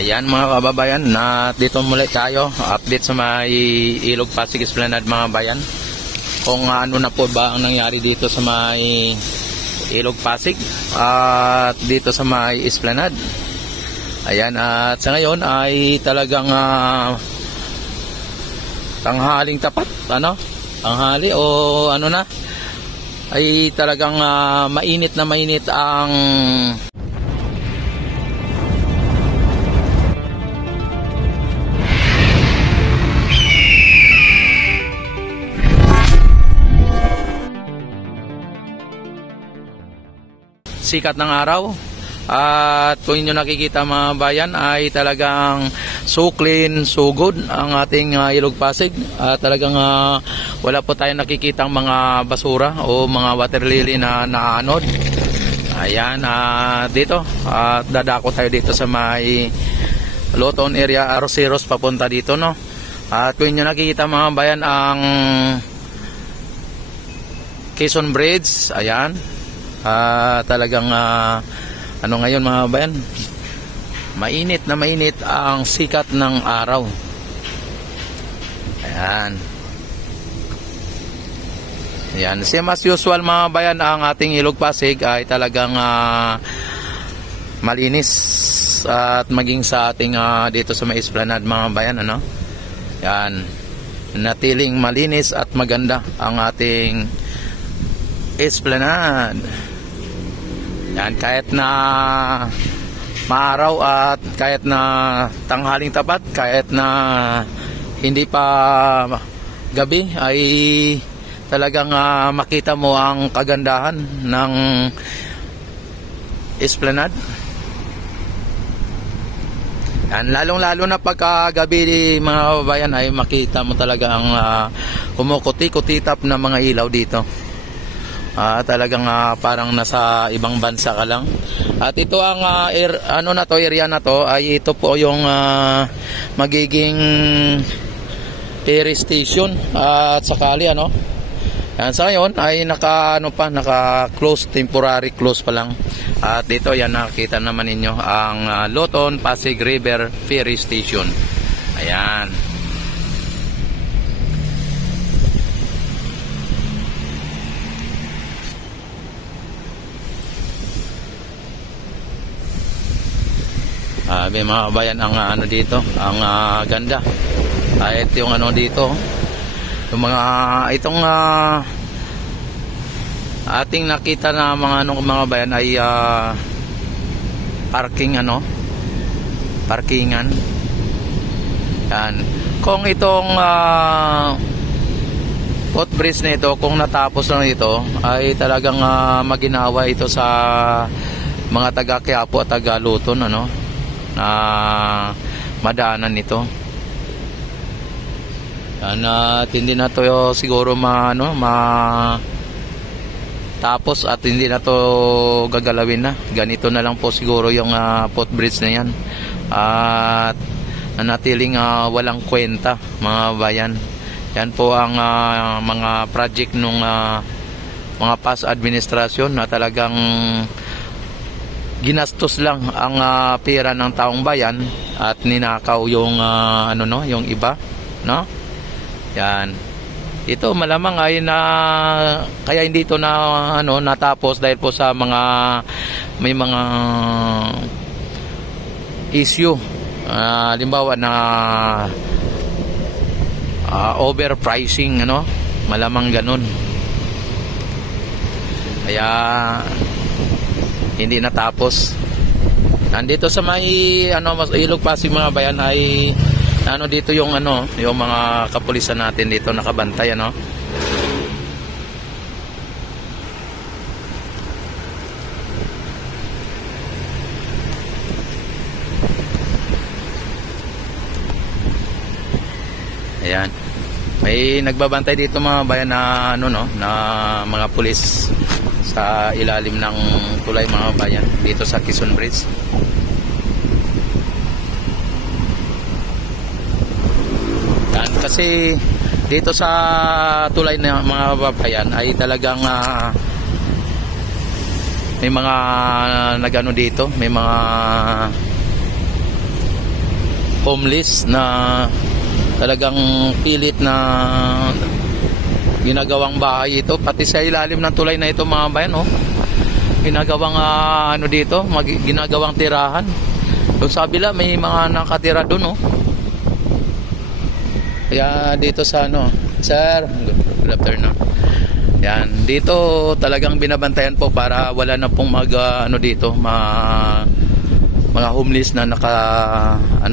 Ayan mga kababayan, na dito muli tayo, update sa may Ilog Pasig Esplanade mga bayan. Kung ano na po ba ang nangyari dito sa may Ilog Pasig at dito sa may Esplanade. Ayan, at sa ngayon ay talagang tanghaling tapat, tanghali o ano na, ay talagang mainit na mainit ang sikat ng araw. At kung inyo nakikita mga bayan ay talagang so clean, so good ang ating Ilog Pasig. Talagang wala po tayong nakikitang mga basura o mga water lily na naanod. Ayan, dito dadako tayo dito sa may Loton area, Arroceros papunta dito, no. At kung inyo nakikita mga bayan ang Quezon Bridge, ayan. Talagang ngayon mga bayan, mainit na mainit ang sikat ng araw. Ayan, same as usual mga bayan, ang ating Ilog Pasig ay talagang malinis at maging sa ating dito sa may Esplanade mga bayan, yan, natiling malinis at maganda ang ating Esplanade. Yan, kahit na maaraw at kahit na tanghaling tapat, kahit na hindi pa gabi, ay talagang makita mo ang kagandahan ng Esplanade. Yan, lalong-lalo na pagka gabi mga kababayan ay makita mo talaga ang kumukuti-kutitap na mga ilaw dito. Talagang parang nasa ibang bansa ka lang. At ito ang area na to ay ito po yung magiging ferry station at sakali yan, sa ngayon ay naka-close, temporary close pa lang. At dito yan, nakita naman ninyo ang Loton Pasig River Ferry Station. Ayan. Mga kabayan, ang dito, ang ganda. Ito yung dito, yung mga itong ating nakita na mga mga bayan ay parkingan. Yan. Kung itong footbridge na ito, kung natapos na ito, ay talagang maginawa ito sa mga taga Quiapo at taga Luton, na madaanan nito. Yan, at hindi na to siguro tapos at hindi na to gagalawin na. Ganito na lang po siguro yung footbridge na yan. At nanatiling walang kwenta mga bayan. Yan po ang mga project nung mga past administration na talagang ginastos lang ang pera ng taong bayan at ninakaw yung yung iba, Yan. Ito malamang ay kaya hindi ito natapos dahil po sa may mga issue. Halimbawa na overpricing, malamang ganun. Kaya hindi natapos. Nandito sa may Ilog Pasig mga bayan ay dito yung yung mga kapulisan natin dito nakabantay, Ayan. May nagbabantay dito mga bayan na na mga pulis sa ilalim ng tulay mga bayan dito sa Quezon Bridge. Yan, kasi dito sa tulay ng mga babayan ay talagang may mga nagano dito, may mga homeless na talagang pilit na ginagawang bahay ito, pati sa ilalim ng tulay na ito mga bayan, oh. Ginagawang ano dito, ginagawang tirahan. Doon sa kabila may mga nakatira doon, oh. Kaya dito sa ano, sir, good afternoon. Yan, dito talagang binabantayan po para wala na pong ano dito, mga homeless na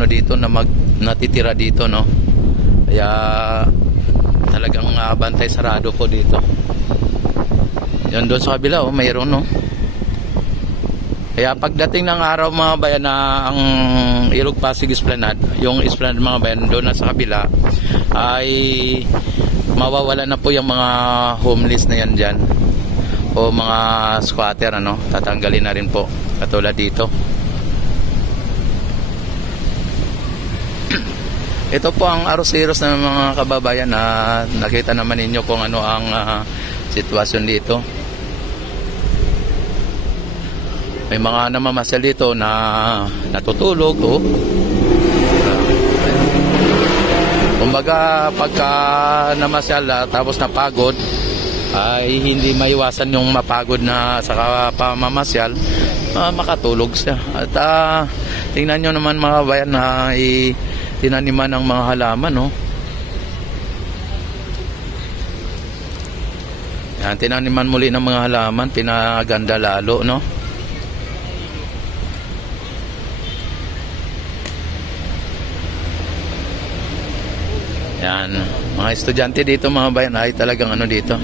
dito na natitira dito, no. Kaya talagang bantay sarado po dito. Yan doon sa kabila, oh, mayroon, no. Kaya pagdating ng araw mga bayan na ang Ilog Pasig Esplanade, yung Esplanade mga bayan doon na sa kabila, ay mawawala na po yung mga homeless na yan dyan, o mga squatter, ano, tatanggalin na rin po katulad dito. Ito po ang aros-iros ng mga kababayan na nakita naman ninyo kung ano ang sitwasyon dito. May mga namamasyal dito na natutulog, oh. Kumbaga pagka namasyal tapos napagod, ay hindi maiwasan yung mapagod na sa pamamasyal, makatulog siya. At tingnan nyo naman mga bayan na tinaniman ng mga halaman, no. Yan, tinaniman muli ng mga halaman, pinaganda lalo, no. Yan, mga estudyante dito mga bayan ay talagang ano dito.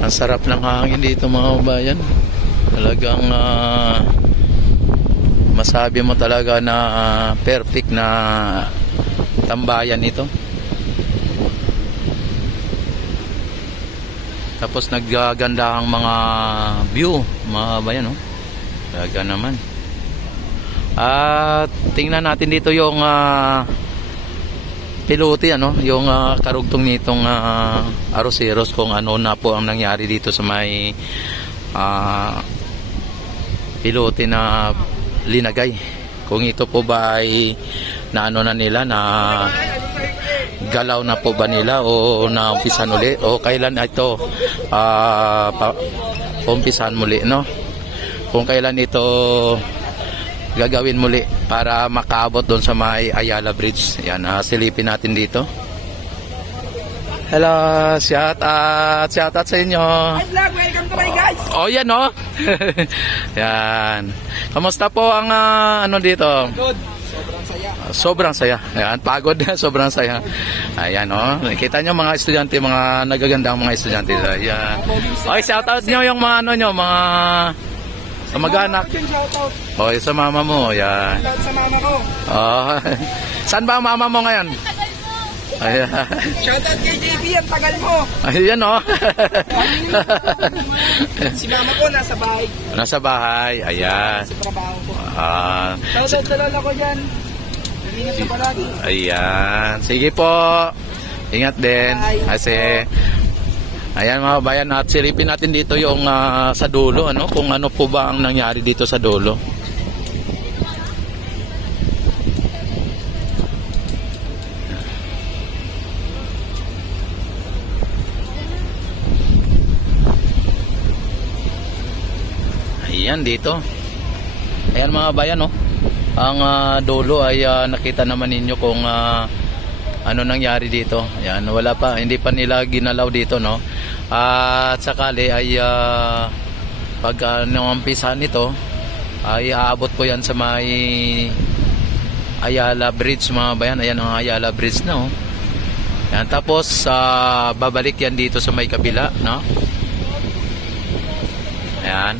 Ang sarap ng hangin dito mga bayan. Talagang masabi mo talaga na perfect na tambayan ito. Tapos naggaganda ang mga view, mga bayan, oh. Gaga naman. At tingnan natin dito yung pilote, ano, yung karugtong nitong aros-iros, kung ano na po ang nangyari dito sa may pilote na linagay. Kung ito po ba ay na ano na nila, na galaw na po ba nila o naumpisan uli, o kailan ito umpisan muli, no? Kung kailan ito gagawin muli para makaabot doon sa may Ayala Bridge. Yan, silipin natin dito. Hello, shout out sa inyo. Hi vlog, welcome to my guys. Oh, yan, no. Yan. Kamusta po ang ano dito? Good. Sobrang saya. Sobrang saya. Ayan, pagod na, sobrang saya. Ayan, oh. Kita nyo mga estudyante, mga nagagandang mga estudyante. Ayan. Okay, shout out nyo yung mga ano nyo, mga kamag-anak. Okay, sa mama mo. Ayan. Shout out sa mama ko. Oh. Saan ba ang mama mo ngayon? Ayan. Shout out kay JB, ang tagal mo. Ayan, oh. Si mama ko nasa bahay. Nasa bahay. Ayan. Sa trabaho ko. Shout Shout out sa lola ko dyan. Ingat ka palagi. Ayan. Sige po. Ingat din. Kasi ayan mga bayan, at silipin natin dito yung sa dulo, ano, kung ano po ba ang nangyari dito sa dulo. Ayan dito. Ayan mga bayan, oh. Ang dulo ay nakita naman ninyo kung ano nangyari dito. Ayan, wala pa, hindi pa nila ginalaw dito, no. At sakali ay pag umpisahan nito ay aabot po yan sa may Ayala Bridge mga bayan. Ayan ang Ayala Bridge na, oh. Ayan, tapos babalik yan dito sa may kabila, no. Ayan.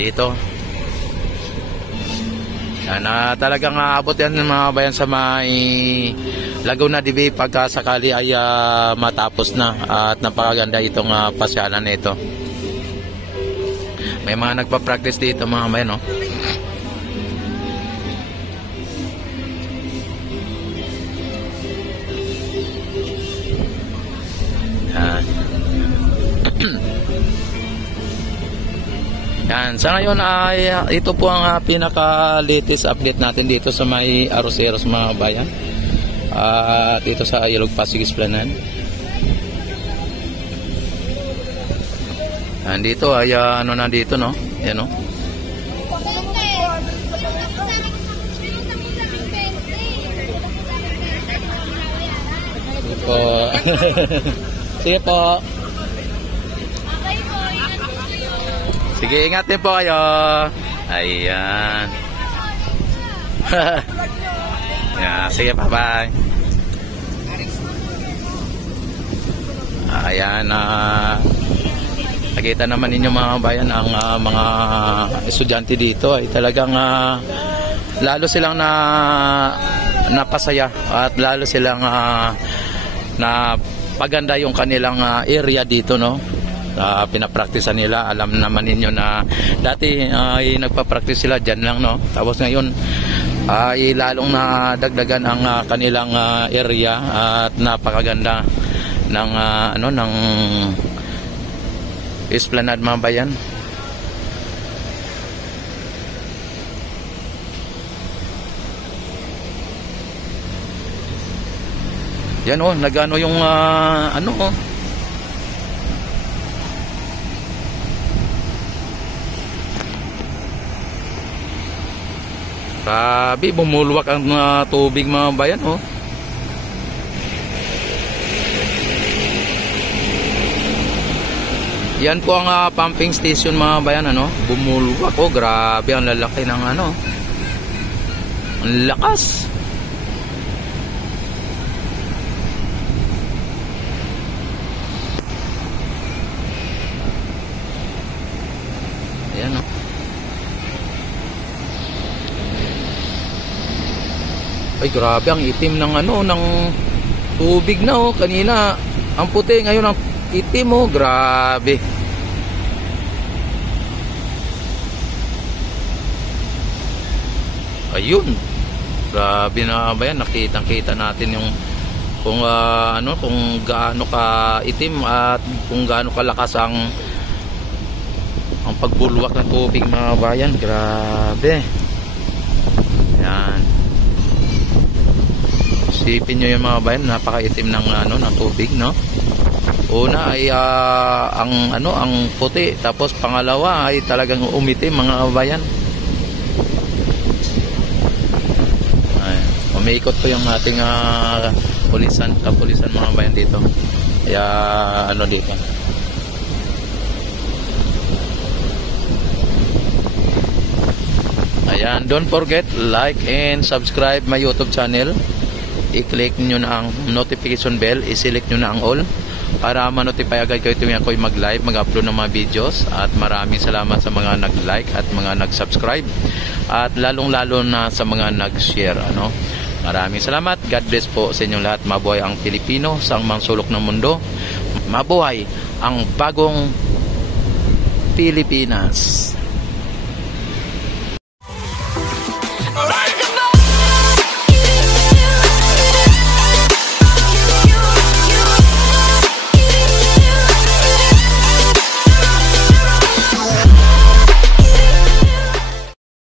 Dito. Yan, talagang aabot yan mga bayan sa may Laguna de Bay pagka sakali ay matapos na, at napakaganda itong pasyalan na ito. May mga nagpa-practice dito mga bayan, no? Yan, sa ngayon ay ito po ang pinaka-latest update natin dito sa may Arroceros mga bayan. Dito sa Ilog Pasig Esplanade. Yan, dito ay ano na dito, no? Yan, no? Sige po. Sige po. Sige, ingat din po kayo. Ayan. Yeah, sige, bye-bye. Ayan, nakita naman ninyo mga bayan ang mga estudyante dito ay talagang lalo silang napasaya at lalo silang napaganda yung kanilang area dito, no? Pinapraktisan nila. Alam naman ninyo na dati ay nagpa-practice sila dyan lang, no? Tapos ngayon ay lalong nadagdagan ang kanilang area at napakaganda ng ng Esplanade mga bayan. Yan, oh, nagano yung grabe, bumulwak ang tubig mga bayan, oh. Yan po ang pumping station mga bayan, ano. Bumulwak, oh, grabe ang lalaki ng ang lakas. Ayan, oh. Ay, grabe ang itim ng ng tubig na, oh. Kanina ang puti, ngayon ang itim, oh. Grabe. Ayun. Grabe na ba yan? Nakitang-kita natin yung kung kung gaano ka itim at kung gaano kalakas ang pagbulwak ng tubig mga bayan. Grabe. Yan. Isipin nyo yung mga bayan, napakaitim ng ng tubig, no? Una ay ang puti, tapos pangalawa ay talagang umitim mga bayan. Ay, umiikot po yung ating kapulisan mga bayan dito. Kaya dito. Ayan, don't forget like and subscribe my YouTube channel. I-click nyo na ang notification bell, i-select nyo na ang all para ma-notify agad kayo tuwing ako'y mag-live, mag-upload ng mga videos. At maraming salamat sa mga nag-like at mga nag-subscribe at lalong-lalo na sa mga nag-share, Maraming salamat. God bless po sa inyong lahat. Mabuhay ang Pilipino sa mang sulok ng mundo. Mabuhay ang bagong Pilipinas.